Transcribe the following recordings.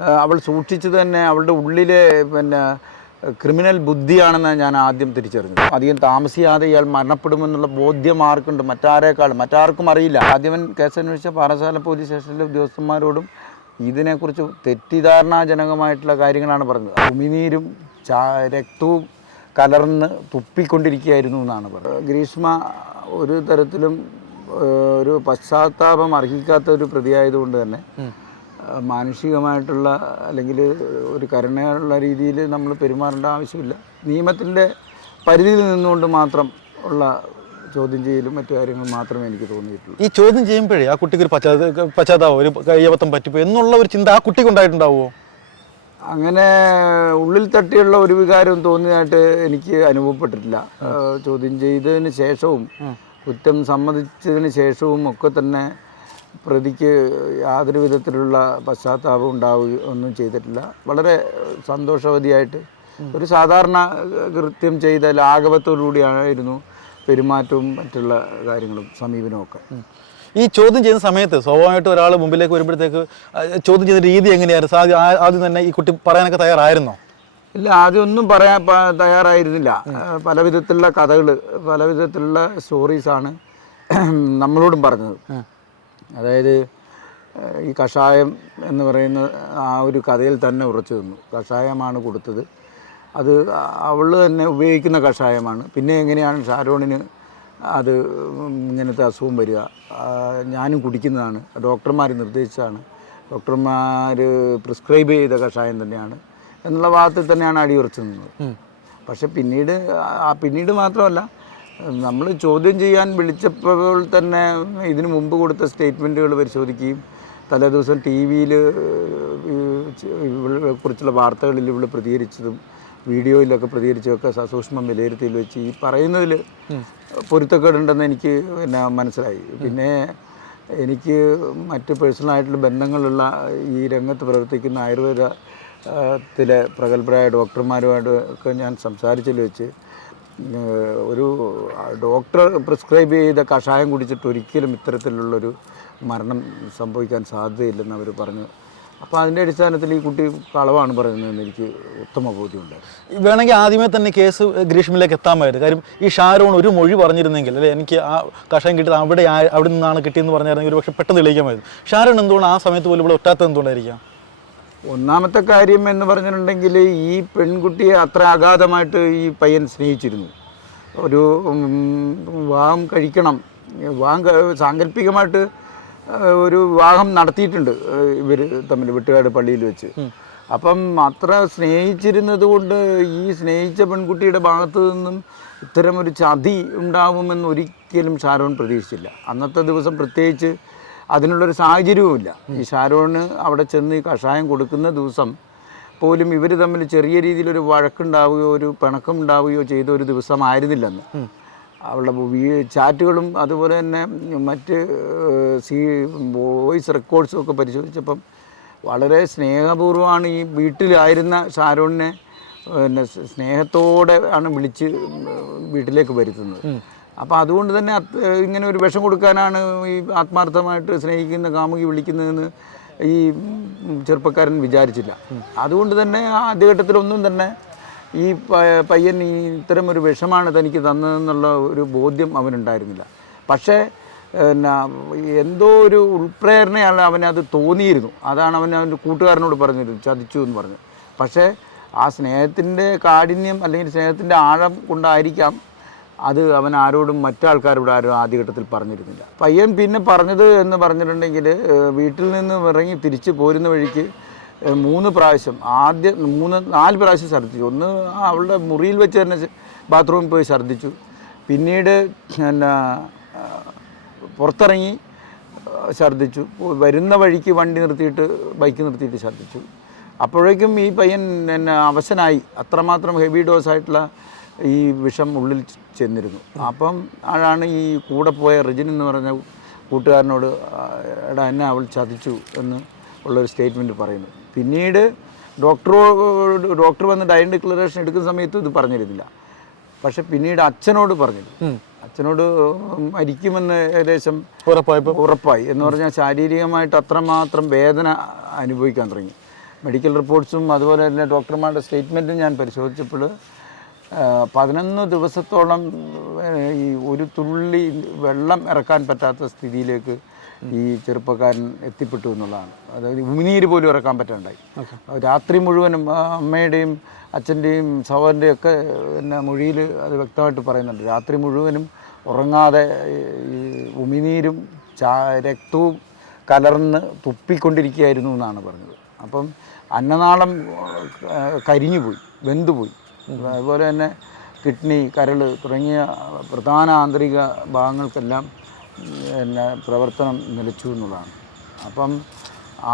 അവൾ സൂക്ഷിച്ചത് തന്നെ അവളുടെ ഉള്ളിലെ പിന്നെ ക്രിമിനൽ ബുദ്ധിയാണെന്ന് ഞാൻ ആദ്യം തിരിച്ചറിഞ്ഞു അധികം താമസിയാതെ ഇയാൾ മരണപ്പെടുമെന്നുള്ള ബോധ്യം ആർക്കുണ്ട് മറ്റാരേക്കാളും മറ്റാർക്കും അറിയില്ല. ആദ്യമൻ കേസന്വേഷിച്ച പാറശാല പോലീസ് സ്റ്റേഷനിലെ ഉദ്യോഗസ്ഥന്മാരോടും ഇതിനെക്കുറിച്ച് തെറ്റിദ്ധാരണാജനകമായിട്ടുള്ള കാര്യങ്ങളാണ് പറഞ്ഞത്. ഭൂമിനീരും രക്തവും കലർന്ന് തുപ്പിക്കൊണ്ടിരിക്കുകയായിരുന്നു എന്നാണ് പറഞ്ഞത്. ഗ്രീഷ്മ ഒരു തരത്തിലും ഒരു പശ്ചാത്താപം അർഹിക്കാത്ത ഒരു പ്രതിയായതുകൊണ്ട് തന്നെ മാനുഷികമായിട്ടുള്ള അല്ലെങ്കിൽ ഒരു കരുണയുള്ള രീതിയിൽ നമ്മൾ പെരുമാറേണ്ട ആവശ്യമില്ല. നിയമത്തിന്റെ പരിധിയിൽ നിന്നുകൊണ്ട് മാത്രം ഉള്ള ചോദ്യം ചെയ്യലും മറ്റു കാര്യങ്ങളും മാത്രമേ എനിക്ക് തോന്നിയിട്ടുള്ളൂ. ഈ ചോദ്യം ചെയ്യുമ്പോഴേ ആ കുട്ടിക്ക് ഒരു പശ്ചാത്ത പശ്ചാത്താപം ഒരു കയ്യബദ്ധം പറ്റിപ്പോ എന്നുള്ള ഒരു ചിന്ത ആ കുട്ടിക്ക് ഉണ്ടായിട്ടുണ്ടാവുമോ? അങ്ങനെ ഉള്ളിൽ തട്ടിയുള്ള ഒരു വികാരം തോന്നിയതായിട്ട് എനിക്ക് അനുഭവപ്പെട്ടിട്ടില്ല. ചോദ്യം ചെയ്തതിന് ശേഷവും കുറ്റം സമ്മതിച്ചതിന് ശേഷവും ഒക്കെ തന്നെ പ്രതിക്ക് യാതൊരു വിധത്തിലുള്ള പശ്ചാത്താപം ഉണ്ടാവുക ഒന്നും ചെയ്തിട്ടില്ല. വളരെ സന്തോഷവതിയായിട്ട് ഒരു സാധാരണ കൃത്യം ചെയ്ത ലാഘവത്തോടുകൂടിയായിരുന്നു പെരുമാറ്റവും മറ്റുള്ള കാര്യങ്ങളും സമീപനവും ഒക്കെ. ഈ ചോദ്യം ചെയ്യുന്ന സമയത്ത് സ്വാഭാവികമായിട്ട് ഒരാൾ മുമ്പിലേക്ക് വരുമ്പോഴത്തേക്ക് ചോദ്യം ചെയ്ത രീതി എങ്ങനെയായിരുന്നു? ആദ്യം തന്നെ ഈ കുട്ടി പറയാനൊക്കെ തയ്യാറായിരുന്നോ? ഇല്ല ആദ്യമൊന്നും പറയാൻ തയ്യാറായിരുന്നില്ല. പല വിധത്തിലുള്ള കഥകൾ പല വിധത്തിലുള്ള സ്റ്റോറീസാണ് നമ്മളോടും പറഞ്ഞത്. അതായത് ഈ കഷായം എന്ന് പറയുന്ന ആ ഒരു കഥയിൽ തന്നെ ഉറച്ചു നിന്നു. കഷായമാണ് കൊടുത്തത്. അത് അവൾ തന്നെ ഉപയോഗിക്കുന്ന കഷായമാണ്. പിന്നെ എങ്ങനെയാണ് ഷാരോണിന് അത് ഇങ്ങനത്തെ അസുഖം വരിക? ഞാനും കുടിക്കുന്നതാണ്. ഡോക്ടർമാർ നിർദ്ദേശിച്ചതാണ്. ഡോക്ടർമാർ പ്രിസ്ക്രൈബ് ചെയ്ത കഷായം തന്നെയാണ് എന്നുള്ള ഭാഗത്തിൽ തന്നെയാണ് അടിയുറച്ചു നിന്നത്. പക്ഷെ പിന്നീട് ആ പിന്നീട് മാത്രമല്ല നമ്മൾ ചോദ്യം ചെയ്യാൻ വിളിച്ചപ്പോൾ തന്നെ ഇതിനു മുമ്പ് കൊടുത്ത സ്റ്റേറ്റ്മെന്റുകൾ പരിശോധിക്കുകയും തലേദിവസം ടി വിയിൽ ഇവളെ കുറിച്ചുള്ള വാർത്തകളിൽ ഇവൾ പ്രതികരിച്ചതും വീഡിയോയിലൊക്കെ പ്രതികരിച്ചതൊക്കെ സസൂക്ഷ്മം വിലയിരുത്തിയിൽ വെച്ച് ഈ പറയുന്നതിൽ പൊരുത്തക്കേടുണ്ടെന്ന് എനിക്ക് പിന്നെ മനസ്സിലായി. പിന്നെ എനിക്ക് മറ്റ് പേഴ്സണലായിട്ടുള്ള ബന്ധങ്ങളുള്ള ഈ രംഗത്ത് പ്രവർത്തിക്കുന്ന ആയുർവേദത്തിലെ പ്രഗത്ഭരായ ഡോക്ടർമാരുമായിട്ട് ഒക്കെ ഞാൻ സംസാരിച്ചതിൽ വെച്ച് ഒരു ഡോക്ടർ പ്രിസ്ക്രൈബ് ചെയ്ത കഷായം കുടിച്ചിട്ട് ഒരിക്കലും ഇത്തരത്തിലുള്ളൊരു മരണം സംഭവിക്കാൻ സാധ്യതയില്ലെന്ന് അവർ പറഞ്ഞു. അപ്പോൾ അതിന്റെ അടിസ്ഥാനത്തിൽ ഈ കുട്ടി കളവാണ് പറയുന്നതെന്ന് എനിക്ക് ഉത്തമ ബോധ്യമുണ്ട് വേണമെങ്കിൽ ആദ്യമേ തന്നെ കേസ് ഗ്രീഷ്മിലേക്ക് എത്താമായിരുന്നു കാര്യം ഈ ഷാരോൺ ഒരു മൊഴി പറഞ്ഞിരുന്നെങ്കിൽ അല്ലെ എനിക്ക് ആ കഷായം കിട്ടിയത് അവിടെ അവിടെ നിന്നാണ് കിട്ടിയെന്ന് പറഞ്ഞായിരുന്നെങ്കിൽ ഒരു പക്ഷേ പെട്ടെന്ന് തെളിയിക്കാമായിരുന്നു ഷാരോൺ എന്തുകൊണ്ട് ആ സമയത്ത് പോലും ഇവിടെ ഒറ്റാത്തത് എന്തുകൊണ്ടായിരിക്കാം? ഒന്നാമത്തെ കാര്യം എന്ന് പറഞ്ഞിട്ടുണ്ടെങ്കിൽ ഈ പെൺകുട്ടിയെ അത്ര അഗാധമായിട്ട് ഈ പയ്യൻ സ്നേഹിച്ചിരുന്നു. ഒരു വിവാഹം കഴിക്കണം. വിവാഹം സാങ്കല്പികമായിട്ട് ഒരു വിവാഹം നടത്തിയിട്ടുണ്ട് ഇവർ തമ്മിൽ വെട്ടുകാട് പള്ളിയിൽ വെച്ച്. അപ്പം അത്ര സ്നേഹിച്ചിരുന്നത് കൊണ്ട് ഈ സ്നേഹിച്ച പെൺകുട്ടിയുടെ ഭാഗത്തു നിന്നും ഇത്തരം ഒരു ചതി ഉണ്ടാവുമെന്ന് ഒരിക്കലും ഷാരോൺ പ്രതീക്ഷിച്ചില്ല. അന്നത്തെ ദിവസം പ്രത്യേകിച്ച് അതിനുള്ളൊരു സാഹചര്യവുമില്ല. ഈ ഷാരോണ് അവിടെ ചെന്ന് ഈ കഷായം കൊടുക്കുന്ന ദിവസം പോലും ഇവർ തമ്മിൽ ചെറിയ രീതിയിലൊരു വഴക്കുണ്ടാവുകയോ ഒരു പിണക്കം ഉണ്ടാവുകയോ ചെയ്ത ഒരു ദിവസമായിരുന്നില്ലെന്ന്. അവളുടെ ചാറ്റുകളും അതുപോലെ തന്നെ മറ്റ് സീ വോയിസ് റെക്കോർഡ്സും ഒക്കെ പരിശോധിച്ചപ്പം വളരെ സ്നേഹപൂർവമാണ് ഈ വീട്ടിലായിരുന്ന ഷാരോണിനെ പിന്നെ സ്നേഹത്തോടെ ആണ് വിളിച്ച് വീട്ടിലേക്ക് വരുത്തുന്നത്. അപ്പോൾ അതുകൊണ്ട് തന്നെ ഇങ്ങനെ ഒരു വിഷം കൊടുക്കാനാണ് ഈ ആത്മാർത്ഥമായിട്ട് സ്നേഹിക്കുന്ന കാമുകി വിളിക്കുന്നതെന്ന് ഈ ചെറുപ്പക്കാരൻ വിചാരിച്ചില്ല. അതുകൊണ്ട് തന്നെ ആ ആദ്യഘട്ടത്തിലൊന്നും തന്നെ ഈ പയ്യൻ ഇത്തരം ഒരു വിഷമാണ് തനിക്ക് തന്നതെന്നുള്ള ഒരു ബോധ്യം അവനുണ്ടായിരുന്നില്ല. പക്ഷേ പിന്നെ എന്തോ ഒരു ഉൾപ്രേരണയാണ് അവനത് തോന്നിയിരുന്നു. അതാണ് അവൻ അവന്റെ കൂട്ടുകാരനോട് പറഞ്ഞിരുന്നു ചതിച്ചു എന്ന് പറഞ്ഞു പക്ഷേ ആ സ്നേഹത്തിന്റെ കാഠിന്യം അല്ലെങ്കിൽ സ്നേഹത്തിന്റെ ആഴം കൊണ്ടായിരിക്കാം അത് അവൻ ആരോടും മറ്റാൾക്കാരോട് ആരും ആദ്യഘട്ടത്തിൽ പറഞ്ഞിരുന്നില്ല. പയ്യൻ പിന്നെ പറഞ്ഞത് എന്ന് പറഞ്ഞിട്ടുണ്ടെങ്കിൽ വീട്ടിൽ നിന്ന് ഇറങ്ങി തിരിച്ച് പോരുന്ന വഴിക്ക് മൂന്ന് പ്രാവശ്യം ആദ്യം മൂന്ന് നാല് പ്രാവശ്യം ഛർദ്ദിച്ചു. ഒന്ന് അവളുടെ മുറിയിൽ വെച്ച് തന്നെ ബാത്റൂമിൽ പോയി ഛർദ്ദിച്ചു. പിന്നീട് പിന്നെ പുറത്തിറങ്ങി ഛർദ്ദിച്ചു. വരുന്ന വഴിക്ക് വണ്ടി നിർത്തിയിട്ട് ബൈക്ക് നിർത്തിയിട്ട് ഛർദ്ദിച്ചു. അപ്പോഴേക്കും ഈ പയ്യൻ പിന്നെ അവശനായി. അത്രമാത്രം ഹെവി ഡോസ് ആയിട്ടുള്ള ഈ വിഷം ഉള്ളിൽ ചെന്നിരുന്നു. അപ്പം അതാണ് ഈ കൂടെ പോയ റിജിൻ എന്ന് പറഞ്ഞ കൂട്ടുകാരനോട് എടാ എന്നെ അവൾ ചതിച്ചു എന്ന് ഉള്ളൊരു സ്റ്റേറ്റ്മെന്റ് പറയുന്നു. പിന്നീട് ഡോക്ടറോട് ഡോക്ടർ വന്ന് ഡയൻ ഡിക്ലറേഷൻ എടുക്കുന്ന സമയത്ത് ഇത് പറഞ്ഞിരുന്നില്ല. പക്ഷെ പിന്നീട് അച്ഛനോട് പറഞ്ഞിരുന്നു. അച്ഛനോട് മരിക്കുമെന്ന് ഏകദേശം ഉറപ്പായി ഉറപ്പായി. എന്ന് പറഞ്ഞാൽ ശാരീരികമായിട്ട് അത്രമാത്രം വേദന അനുഭവിക്കാൻ തുടങ്ങി. മെഡിക്കൽ റിപ്പോർട്ട്സും അതുപോലെ തന്നെ ഡോക്ടർമാരുടെ സ്റ്റേറ്റ്മെന്റും ഞാൻ പരിശോധിച്ചപ്പോൾ പതിനൊന്ന് ദിവസത്തോളം ഈ ഒരു തുള്ളി വെള്ളം ഇറക്കാൻ പറ്റാത്ത സ്ഥിതിയിലേക്ക് ഈ ചെറുപ്പക്കാരൻ എത്തിപ്പെട്ടു എന്നുള്ളതാണ്. അതായത് ഉമിനീര് പോലും ഇറക്കാൻ പറ്റാണ്ടായി. രാത്രി മുഴുവനും അമ്മയുടെയും അച്ഛന്റെയും സഹോദരന്റെയും ഒക്കെ പിന്നെ മൊഴിയിൽ അത് വ്യക്തമായിട്ട് പറയുന്നുണ്ട്. രാത്രി മുഴുവനും ഉറങ്ങാതെ ഈ ഉമിനീരും ചാ രക്തവും കലർന്ന് തുപ്പിക്കൊണ്ടിരിക്കുകയായിരുന്നു എന്നാണ് പറഞ്ഞത്. അപ്പം അന്നനാളം കരിഞ്ഞുപോയി വെന്തുപോയി. അതുപോലെ തന്നെ കിഡ്നി കരൾ തുടങ്ങിയ പ്രധാന ആന്തരിക ഭാഗങ്ങൾക്കെല്ലാം പിന്നെ പ്രവർത്തനം നിലച്ചു എന്നുള്ളതാണ്. അപ്പം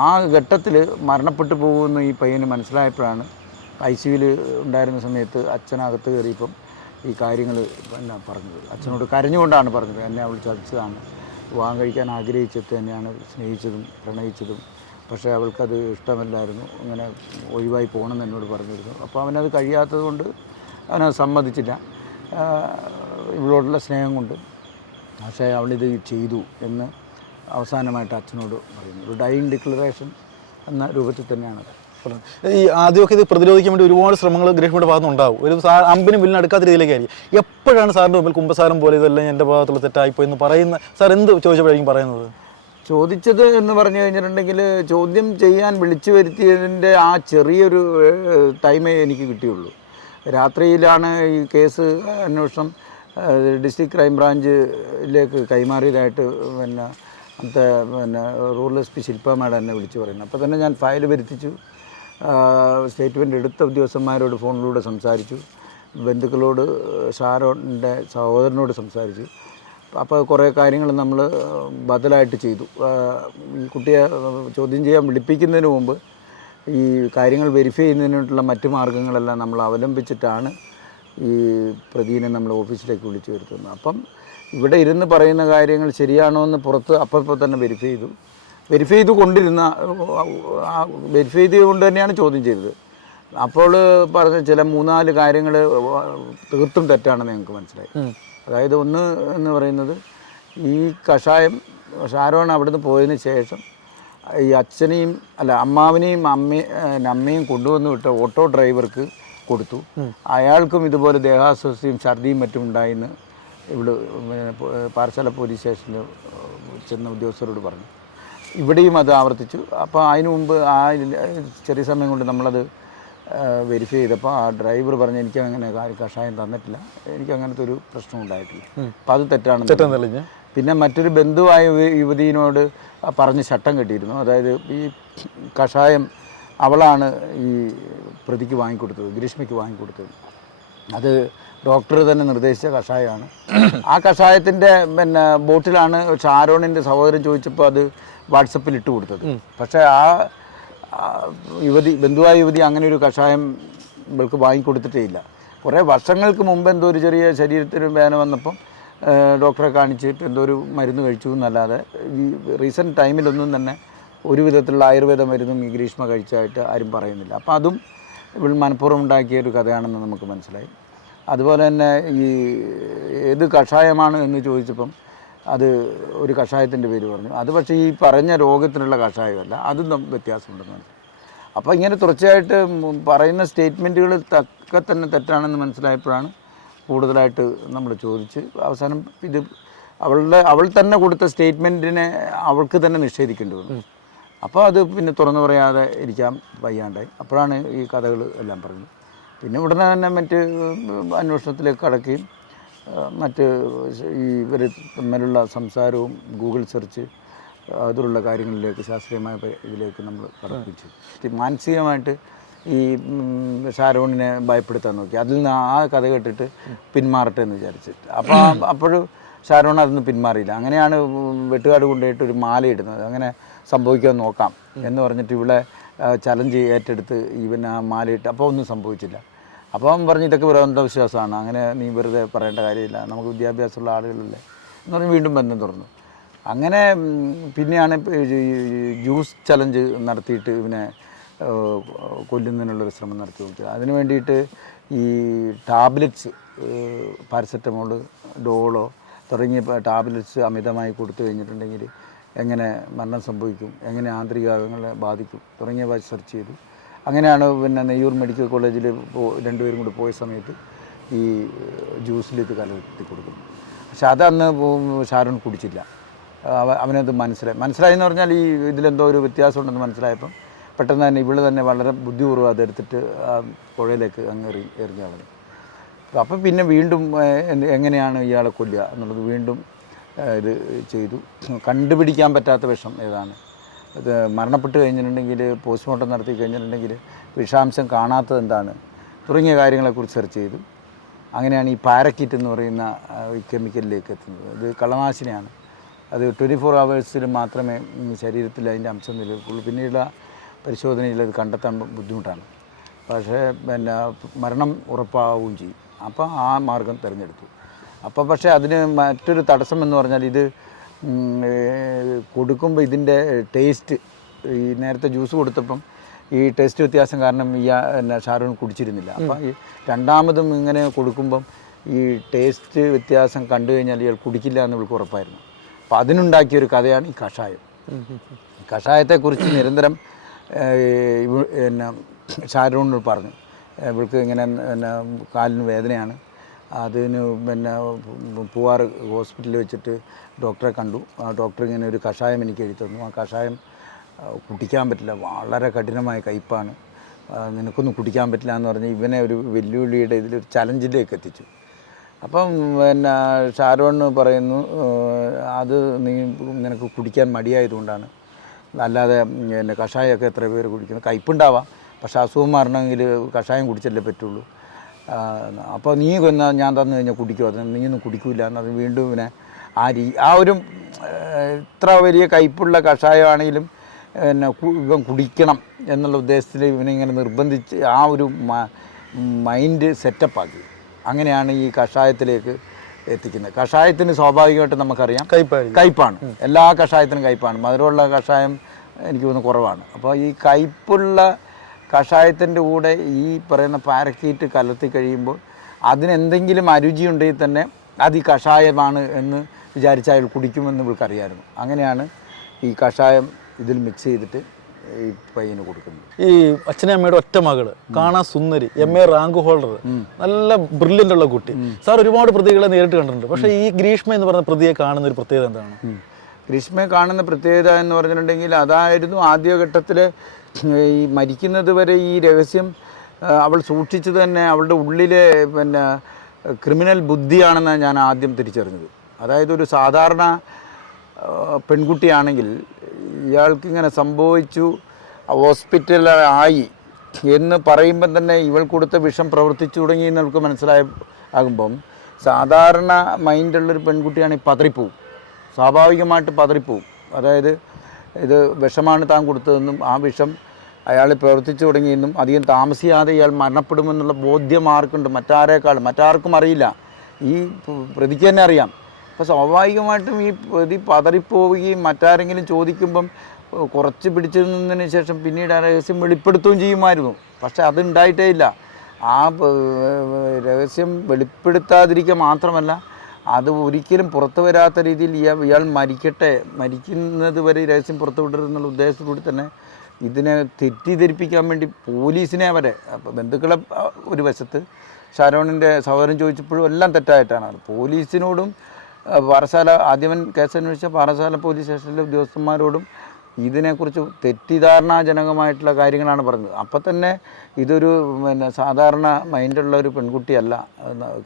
ആ ഘട്ടത്തിൽ മരണപ്പെട്ടു പോകുമെന്ന് ഈ പയ്യന് മനസ്സിലായപ്പോഴാണ് ഐ സിയുവിൽ ഉണ്ടായിരുന്ന സമയത്ത് അച്ഛനകത്ത് കയറിയപ്പം ഈ കാര്യങ്ങൾ പിന്നെ പറഞ്ഞത്. അച്ഛനോട് കരഞ്ഞുകൊണ്ടാണ് പറഞ്ഞത്. എന്നെ അവൾ ചതിച്ചതാണ് വിവാഹം കഴിക്കാൻ ആഗ്രഹിച്ചത് തന്നെയാണ്. സ്നേഹിച്ചതും പ്രണയിച്ചതും പക്ഷേ അവൾക്കത് ഇഷ്ടമല്ലായിരുന്നു. അങ്ങനെ ഒഴിവായി പോകണമെന്ന് എന്നോട് പറഞ്ഞിരുന്നു. അപ്പോൾ അവനത് കഴിയാത്തത് കൊണ്ട് അവനത് സമ്മതിച്ചില്ല. ഇവളോടുള്ള സ്നേഹം കൊണ്ട്. പക്ഷേ അവളിത് ചെയ്തു എന്ന് അവസാനമായിട്ട് അച്ഛനോട് പറയുന്നു. ഒരു ഡൈയിങ് ഡിക്ലറേഷൻ എന്ന രൂപത്തിൽ തന്നെയാണ് ഈ ആദ്യമൊക്കെ ഇത് പ്രതിരോധിക്കാൻ വേണ്ടി ഒരുപാട് ശ്രമങ്ങൾ ഗ്രഹിയുടെ ഭാഗത്ത് ഉണ്ടാവും. ഒരു സാർ അമ്പിനും വില്ലിനും അടുക്കാത്ത രീതിയിലേക്കായിരിക്കും എപ്പോഴാണ് സാറിന്റെ മുമ്പിൽ കുമ്പസാരം പോലെ ഇതെല്ലാം എന്റെ ഭാഗത്തുള്ള തെറ്റായിപ്പോയി എന്ന് പറയുന്ന സാർ എന്ത് ചോദിച്ചപ്പോഴായിരിക്കും പറയുന്നത്? ചോദിച്ചത് എന്ന് പറഞ്ഞു കഴിഞ്ഞിട്ടുണ്ടെങ്കിൽ ചോദ്യം ചെയ്യാൻ വിളിച്ചു വരുത്തിയതിന്റെ ആ ചെറിയൊരു ടൈമേ എനിക്ക് കിട്ടിയുള്ളൂ. രാത്രിയിലാണ് ഈ കേസ് അന്വേഷണം ഡിസ്ട്രിക്ട് ക്രൈം ബ്രാഞ്ചിലേക്ക് കൈമാറിയതായിട്ട് പിന്നെ അന്നത്തെ പിന്നെ rural S P Shilpa madam എന്നെ വിളിച്ചു പറയുന്നത് അപ്പോൾ തന്നെ ഞാൻ ഫയൽ വരുത്തിച്ചു. സ്റ്റേറ്റ്മെന്റ് എടുത്ത ഉദ്യോഗസ്ഥന്മാരോട് ഫോണിലൂടെ സംസാരിച്ചു. ബന്ധുക്കളോട് ഷാരോന്റെ സഹോദരനോട് സംസാരിച്ചു. അപ്പോൾ കുറേ കാര്യങ്ങൾ നമ്മൾ ബദലായിട്ട് ചെയ്തു. ഈ കുട്ടിയെ ചോദ്യം ചെയ്യാൻ വിളിപ്പിക്കുന്നതിന് മുമ്പ് ഈ കാര്യങ്ങൾ വെരിഫൈ ചെയ്യുന്നതിനുള്ള മറ്റു മാർഗങ്ങളെല്ലാം നമ്മൾ അവലംബിച്ചിട്ടാണ് ഈ പ്രതിനെ നമ്മൾ ഓഫീസിലേക്ക് വിളിച്ചു വരുത്തുന്നത്. അപ്പം ഇവിടെ ഇരുന്ന് പറയുന്ന കാര്യങ്ങൾ ശരിയാണോ എന്ന് പുറത്ത് അപ്പോൾ തന്നെ വെരിഫൈ ചെയ്തു. വെരിഫൈ ചെയ്ത് കൊണ്ടിരുന്ന വെരിഫൈ ചെയ്ത് കൊണ്ട് തന്നെയാണ് ചോദ്യം ചെയ്തത്. അപ്പോൾ പറഞ്ഞ ചില മൂന്നാൽ കാര്യങ്ങൾ തീർത്തും തെറ്റാണെന്ന് ഞങ്ങൾക്ക് മനസ്സിലായി. അതായത് ഒന്ന് എന്ന് പറയുന്നത് ഈ കഷായം ഷാരോൺ അവിടുന്ന് പോയതിന് ശേഷം ഈ അച്ഛനെയും അല്ല അമ്മാവിനെയും അമ്മയും അമ്മയും കൊണ്ടുവന്ന് വിട്ട ഓട്ടോ ഡ്രൈവർക്ക് കൊടുത്തു. അയാൾക്കും ഇതുപോലെ ദേഹാസ്വസ്ഥയും ഛർദിയും മറ്റും ഉണ്ടായിന്ന് ഇവിടെ പാറശാല പോലീസ് സ്റ്റേഷനിൽ ചെന്ന ഉദ്യോഗസ്ഥരോട് പറഞ്ഞു. ഇവിടെയും അത് ആവർത്തിച്ചു. അപ്പോൾ അതിനു മുമ്പ് ആ ചെറിയ സമയം കൊണ്ട് നമ്മളത് വെരിഫൈ ചെയ്തപ്പോൾ ആ ഡ്രൈവർ പറഞ്ഞ് എനിക്ക് അങ്ങനെ കഷായം തന്നിട്ടില്ല. എനിക്ക് അങ്ങനത്തെ ഒരു പ്രശ്നം ഉണ്ടായിട്ടില്ല. അപ്പോൾ അത് തെറ്റാണ് തെറ്റെന്ന് തെളിഞ്ഞ് പിന്നെ മറ്റൊരു ബന്ധുവായ യുവ- യുവതിയോട് പറഞ്ഞ് ചട്ടം കെട്ടിയിരുന്നു. അതായത് ഈ കഷായം അവളാണ് ഈ പ്രതിക്ക് വാങ്ങിക്കൊടുത്തത് ഗ്രീഷ്മയ്ക്ക് വാങ്ങിക്കൊടുത്തത്. അത് ഡോക്ടർ തന്നെ നിർദ്ദേശിച്ച കഷായമാണ്. ആ കഷായത്തിന്റെ പിന്നെ ബോട്ടിലാണ് ഷാരോണിന്റെ സഹോദരൻ ചോദിച്ചപ്പോൾ അത് വാട്സപ്പിൽ ഇട്ട് കൊടുത്തത്. പക്ഷേ ആ യുവതി ബന്ധുവായ യുവതി അങ്ങനെ ഒരു കഷായം ഇവൾക്ക് വാങ്ങിക്കൊടുത്തിട്ടേ ഇല്ല. കുറേ വർഷങ്ങൾക്ക് മുമ്പ് എന്തോ ഒരു ചെറിയ ശരീരത്തിന് വേദന വന്നപ്പം ഡോക്ടറെ കാണിച്ചിട്ട് എന്തോ ഒരു മരുന്ന് കഴിച്ചു എന്നല്ലാതെ ഈ റീസെന്റ് ടൈമിലൊന്നും തന്നെ ഒരു വിധത്തിലുള്ള ആയുർവേദ മരുന്നും ഈ ഗ്രീഷ്മ കഴിച്ചായിട്ട് ആരും പറയുന്നില്ല. അപ്പോൾ അതും ഇവൾ മനഃപൂർവം ഉണ്ടാക്കിയ ഒരു കഥയാണെന്ന് നമുക്ക് മനസ്സിലായി. അതുപോലെ തന്നെ ഈ ഏത് കഷായമാണ് എന്ന് ചോദിച്ചപ്പം അത് ഒരു കഷായത്തിന്റെ പേര് പറഞ്ഞു. അത് പക്ഷേ ഈ പറഞ്ഞ രോഗത്തിനുള്ള കഷായമല്ല. അതും വ്യത്യാസമുണ്ടെന്ന് മനസ്സിലായി. അപ്പോൾ ഇങ്ങനെ തുടർച്ചയായിട്ട് പറയുന്ന സ്റ്റേറ്റ്മെന്റുകൾ തക്ക തന്നെ തെറ്റാണെന്ന് മനസ്സിലായപ്പോഴാണ് കൂടുതലായിട്ട് നമ്മൾ ചോദിച്ച് അവസാനം ഇത് അവളുടെ അവൾ തന്നെ കൊടുത്ത സ്റ്റേറ്റ്മെന്റിനെ അവൾക്ക് തന്നെ നിഷേധിക്കേണ്ടി വന്നു. അപ്പോൾ അത് പിന്നെ തുറന്നു പറയാതെ ഇരിക്കാൻ വയ്യാണ്ടായി. അപ്പോഴാണ് ഈ കഥകൾ എല്ലാം പറഞ്ഞത്. പിന്നെ ഉടനെ തന്നെ മറ്റ് അന്വേഷണത്തിലേക്ക് കടക്കുകയും മറ്റ് ഈ ഇവർ തമ്മിലുള്ള സംസാരവും ഗൂഗിൾ സെർച്ച് അതിലുള്ള കാര്യങ്ങളിലേക്ക് ശാസ്ത്രീയമായ ഇതിലേക്ക് നമ്മൾ കടപ്പിച്ചു. മാനസികമായിട്ട് ഈ ഷാരോണിനെ ഭയപ്പെടുത്താൻ നോക്കി. അതിൽ നിന്ന് ആ കഥ കേട്ടിട്ട് പിന്മാറട്ടെ എന്ന് വിചാരിച്ചിട്ട് അപ്പോൾ അപ്പോഴും ഷാരോൺ അതിന് പിന്മാറിയില്ല. അങ്ങനെയാണ് വെട്ടുകാട് കൊണ്ടുപോയിട്ട് ഒരു മാല ഇടുന്നത് അങ്ങനെ സംഭവിക്കാൻ നോക്കാം എന്ന് പറഞ്ഞിട്ട് ഇവിടെ ചലഞ്ച് ഏറ്റെടുത്ത് ഇവൻ ആ മാലയിട്ട് അപ്പോൾ ഒന്നും സംഭവിച്ചില്ല. അപ്പോൾ അവൻ പറഞ്ഞു ഇതൊക്കെ വെറും അന്ധവിശ്വാസമാണ്. അങ്ങനെ നീ വെറുതെ പറയേണ്ട കാര്യമില്ല. നമുക്ക് വിദ്യാഭ്യാസമുള്ള ആളുകളല്ലേ. എന്ന് പറഞ്ഞ് വീണ്ടും ബന്ധം തുറന്നു. അങ്ങനെ പിന്നെയാണ് ജ്യൂസ് ചലഞ്ച് നടത്തിയിട്ട് ഇവനെ കൊല്ലുന്നതിനുള്ളൊരു ശ്രമം നടത്തി കൊടുത്തത്. അതിന് വേണ്ടിയിട്ട് ഈ ടാബ്ലറ്റ്സ് പാരസെറ്റമോൾ ഡോളോ തുടങ്ങിയ ടാബ്ലറ്റ്സ് അമിതമായി കൊടുത്തു കഴിഞ്ഞിട്ടുണ്ടെങ്കിൽ എങ്ങനെ മരണം സംഭവിക്കും എങ്ങനെ ആന്തരികാംഗങ്ങളെ ബാധിക്കും തുടങ്ങിയവ സെർച്ച് ചെയ്തു. അങ്ങനെയാണ് പിന്നെ നെയ്യൂർ മെഡിക്കൽ കോളേജിൽ രണ്ടുപേരും കൂടി പോയ സമയത്ത് ഈ ജ്യൂസിൽ ഇത് കലർത്തി കൊടുക്കും പക്ഷെ അതന്ന് ഷാരൂൺ കുടിച്ചില്ല. അവ- അവനത് മനസ്സിലായി. മനസ്സിലായി എന്ന് പറഞ്ഞാൽ ഈ ഇതിലെന്തോ ഒരു വ്യത്യാസം ഉണ്ടെന്ന് മനസ്സിലായപ്പം പെട്ടെന്ന് തന്നെ ഇവൾ തന്നെ വളരെ ബുദ്ധിപൂർവം അതെടുത്തിട്ട് ആ പുഴയിലേക്ക് അങ്ങ് എറി എറിഞ്ഞു കളഞ്ഞു. അപ്പം പിന്നെ വീണ്ടും എങ്ങനെയാണ് ഇയാളെ കൊല്ലുക എന്നുള്ളത് വീണ്ടും ഇത് ചെയ്തു. കണ്ടുപിടിക്കാൻ പറ്റാത്ത വിഷം ഏതാണ്? മരണപ്പെട്ട് കഴിഞ്ഞിട്ടുണ്ടെങ്കിൽ പോസ്റ്റ്മോർട്ടം നടത്തി കഴിഞ്ഞിട്ടുണ്ടെങ്കിൽ വിഷാംശം കാണാത്തത് എന്താണ്? തുടങ്ങിയ കാര്യങ്ങളെക്കുറിച്ച് സെർച്ച് ചെയ്തു. അങ്ങനെയാണ് ഈ പാരക്കിറ്റ് എന്ന് പറയുന്ന കെമിക്കലിലേക്ക് എത്തുന്നത്. അത് കളനാശിനിയാണ് അത് ട്വന്റി ഫോർ അവേഴ്സിൽ മാത്രമേ ശരീരത്തിൽ അതിന്റെ അംശം നിലനിൽക്കുള്ളൂ. പിന്നീടുള്ള പരിശോധനയിൽ അത് കണ്ടെത്താൻ ബുദ്ധിമുട്ടാണ്. പക്ഷേ പിന്നെ മരണം ഉറപ്പാവുകയും ചെയ്യും. അപ്പോൾ ആ മാർഗം തിരഞ്ഞെടുത്തു. അപ്പോൾ പക്ഷേ അതിന് മറ്റൊരു തടസ്സം എന്ന് പറഞ്ഞാൽ ഇത് കൊടുക്കുമ്പോൾ ഇതിന്റെ ടേസ്റ്റ് ഈ നേരത്തെ ജ്യൂസ് കൊടുത്തപ്പം ഈ ടേസ്റ്റ് വ്യത്യാസം കാരണം ഈ എന്നാ പിന്നെ ഷാരൂൺ കുടിച്ചിരുന്നില്ല. അപ്പം ഈ രണ്ടാമതും ഇങ്ങനെ കൊടുക്കുമ്പം ഈ ടേസ്റ്റ് വ്യത്യാസം കണ്ടു കഴിഞ്ഞാൽ ഇയാൾ കുടിക്കില്ല എന്ന് ഇവൾക്ക് ഉറപ്പായിരുന്നു. അപ്പം അതിനുണ്ടാക്കിയ ഒരു കഥയാണ് ഈ കഷായം. കഷായത്തെക്കുറിച്ച് നിരന്തരം പിന്നെ ഷാരൂണിനോട് പറഞ്ഞു. ഇവൾക്ക് ഇങ്ങനെ പിന്നെ കാലിന് വേദനയാണ്. അതിന് പിന്നെ പൂവാർ ഹോസ്പിറ്റലിൽ വെച്ചിട്ട് ഡോക്ടറെ കണ്ടു. ആ ഡോക്ടർ ഇങ്ങനെ ഒരു കഷായം എനിക്ക് എഴുതി തന്നു. ആ കഷായം കുടിക്കാൻ പറ്റില്ല. വളരെ കഠിനമായ കയ്പ്പാണ് നിനക്കൊന്നും കുടിക്കാൻ പറ്റില്ല എന്ന് പറഞ്ഞ് ഇവനെ ഒരു വെല്ലുവിളിയുടെ ഇതിലൊരു ചലഞ്ചിലേക്ക് എത്തിച്ചു. അപ്പം പിന്നെ ഷാരോണ് പറയുന്നു അത് നീ നിനക്ക് കുടിക്കാൻ മടിയായതുകൊണ്ടാണ്. അല്ലാതെ പിന്നെ കഷായമൊക്കെ എത്ര പേര് കുടിക്കുന്നു. കയ്പ്പുണ്ടാവാം പക്ഷേ അസുഖം മാറണമെങ്കിൽ കഷായം കുടിച്ചല്ലേ പറ്റുള്ളൂ. അപ്പോൾ നീ കൊന്ന ഞാൻ തന്നു കഴിഞ്ഞാൽ കുടിക്കും. അത് നീ ഒന്നും കുടിക്കില്ല എന്നത് വീണ്ടും ഇവനെ ആ രീ ആ ഒരു ഇത്ര വലിയ കയ്പുള്ള കഷായമാണെങ്കിലും പിന്നെ ഇവൻ കുടിക്കണം എന്നുള്ള ഉദ്ദേശത്തിൽ ഇവനെ ഇങ്ങനെ നിർബന്ധിച്ച് ആ ഒരു മൈൻഡ് സെറ്റപ്പാക്കി അങ്ങനെയാണ് ഈ കഷായത്തിലേക്ക് എത്തിക്കുന്നത്. കഷായത്തിന് സ്വാഭാവികമായിട്ട് നമുക്കറിയാം. കയ്പാണ്. എല്ലാ കഷായത്തിനും കയ്പാണ്. മധുരമുള്ള കഷായം എനിക്ക് തോന്നുന്നു കുറവാണ്. അപ്പോൾ ഈ കയ്പുള്ള കഷായത്തിന്റെ കൂടെ ഈ പറയുന്ന പാരക്കീറ്റ് കലർത്തി കഴിയുമ്പോൾ അതിനെന്തെങ്കിലും അരുചി ഉണ്ടെങ്കിൽ തന്നെ അത് ഈ കഷായമാണ് എന്ന് വിചാരിച്ച് അയാൾ കുടിക്കുമെന്ന് ഇവൾക്കറിയായിരുന്നു അങ്ങനെയാണ് ഈ കഷായം ഇതിൽ മിക്സ് ചെയ്തിട്ട് ഈ പയ്യന് കൊടുക്കുന്നത്. ഈ അച്ഛനും അമ്മയുടെ ഒറ്റ മകൾ കാണാൻ സുന്ദരി എം എ റാങ്ക് ഹോൾഡർ നല്ല ബ്രില്യന്റ് ഉള്ള കുട്ടി. സാർ ഒരുപാട് പ്രതികളെ നേരിട്ട് കണ്ടിട്ടുണ്ട്. പക്ഷേ ഈ ഗ്രീഷ്മ എന്ന് പറയുന്ന പ്രതിയെ കാണുന്ന ഒരു പ്രത്യേകത എന്താണ്? ഗ്രീഷ്മയെ കാണുന്ന പ്രത്യേകത എന്ന് പറഞ്ഞിട്ടുണ്ടെങ്കിൽ അതായിരുന്നു ആദ്യഘട്ടത്തിൽ ഈ മരിക്കുന്നത് വരെ ഈ രഹസ്യം അവൾ സൂക്ഷിച്ചത് തന്നെ അവളുടെ ഉള്ളിലെ പിന്നെ ക്രിമിനൽ ബുദ്ധിയാണെന്ന് ഞാൻ ആദ്യം തിരിച്ചറിഞ്ഞത്. അതായത് ഒരു സാധാരണ പെൺകുട്ടിയാണെങ്കിൽ ഇയാൾക്ക് ഇങ്ങനെ സംഭവിച്ചു ഹോസ്പിറ്റലായി എന്ന് പറയുമ്പം തന്നെ ഇവൾ കൊടുത്ത വിഷം പ്രവർത്തിച്ചു തുടങ്ങി എന്ന് മനസ്സിലായ ആകുമ്പം സാധാരണ മൈൻഡുള്ളൊരു പെൺകുട്ടിയാണെങ്കിൽ പതറിപ്പോവും. സ്വാഭാവികമായിട്ട് പതറിപ്പോവും. അതായത് ഇത് വിഷമാണ് താൻ കൊടുത്തതെന്നും ആ വിഷം അയാൾ പ്രവർത്തിച്ചു തുടങ്ങിയെന്നും അധികം താമസിയാതെ ഇയാൾ മരണപ്പെടുമെന്നുള്ള ബോധ്യം ആർക്കുണ്ട് മറ്റാരേക്കാളും മറ്റാർക്കും അറിയില്ല. ഈ പ്രതിക്ക് തന്നെ അറിയാം. അപ്പോൾ സ്വാഭാവികമായിട്ടും ഈ പ്രതി പതറിപ്പോവുകയും മറ്റാരെങ്കിലും ചോദിക്കുമ്പം കുറച്ച് പിടിച്ചു നിന്നതിന് ശേഷം പിന്നീട് ആ രഹസ്യം വെളിപ്പെടുത്തുകയും ചെയ്യുമായിരുന്നു. പക്ഷേ അതുണ്ടായിട്ടേ ഇല്ല. ആ രഹസ്യം വെളിപ്പെടുത്താതിരിക്കുക മാത്രമല്ല അത് ഒരിക്കലും പുറത്തു വരാത്ത രീതിയിൽ ഇയാൾ ഇയാൾ മരിക്കട്ടെ. മരിക്കുന്നത് വരെ ഈ രഹസ്യം പുറത്തു വിടരുന്നുള്ള ഉദ്ദേശത്തോടുകൂടി തന്നെ ഇതിനെ തെറ്റിദ്ധരിപ്പിക്കാൻ വേണ്ടി പോലീസിനെ വരെ അപ്പോൾ ബന്ധുക്കളെ ഒരു വശത്ത് ഷാരോണിന്റെ സഹോദരൻ ചോദിച്ചപ്പോഴും എല്ലാം തെറ്റായിട്ടാണ്. പോലീസിനോടും പാറശാല ആദ്യമൻ കേസ് അന്വേഷിച്ച പാറശാല പോലീസ് സ്റ്റേഷനിലെ ഉദ്യോഗസ്ഥന്മാരോടും ഇതിനെക്കുറിച്ച് തെറ്റിദ്ധാരണാജനകമായിട്ടുള്ള കാര്യങ്ങളാണ് പറഞ്ഞത്. അപ്പം തന്നെ ഇതൊരു പിന്നെ സാധാരണ മൈൻഡുള്ള ഒരു പെൺകുട്ടിയല്ല.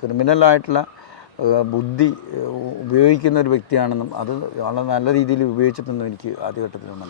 ക്രിമിനലായിട്ടുള്ള ബുദ്ധി ഉപയോഗിക്കുന്ന ഒരു വ്യക്തിയാണെന്നും അത് വളരെ നല്ല രീതിയിൽ ഉപയോഗിച്ചിട്ടെന്നും എനിക്ക് ആദ്യഘട്ടത്തിൽ മനസ്സിലായി